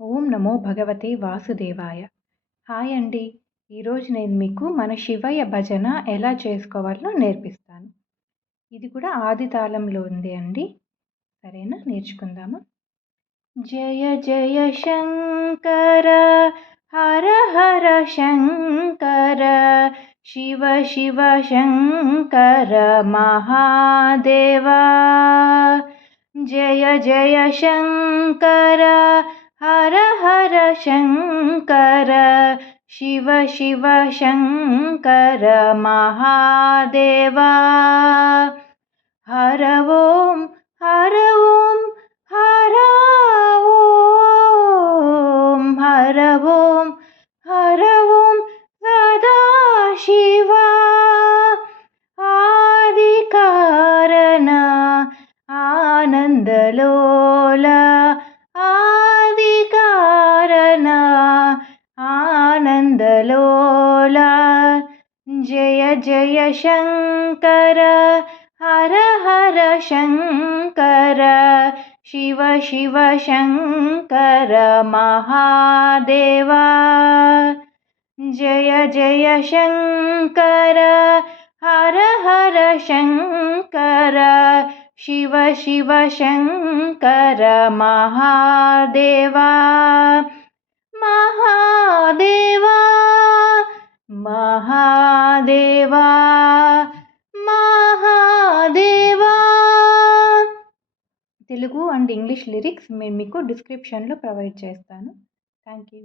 ఓం నమో భగవతే వాసుదేవాయ. హాయ్ అండి. ఈరోజు నేను మీకు మన శివయ్య భజన ఎలా చేసుకోవాలో నేర్పిస్తాను. ఇది కూడా ఆది తాళంలో ఉంది అండి. సరేనా? నేర్చుకుందామా? జయ జయ శంకర హర హర శంకర శివ శివ శంకర మహాదేవా. జయ జయ శంకర హర హర శంకర శివ శివ శంకర మహాదేవా. హర ఓం హర ఓం హర ఓం హర ఓం హర ఓం సదా శివా. ఆది కారణ ఆనందలోల ఆది కారణ ఆనందలోల. జయ జయ శంకర హర హర శంకర శివ శివ శంకర మహాదేవా. జయ జయ Shankara Hara Hara Shankara Shiva Shiva Shankara Mahadeva. Mahadeva Mahadeva Mahadeva. Telugu and English lyrics నేను మీకు డిస్క్రిప్షన్లో ప్రొవైడ్ చేస్తాను. Thank you.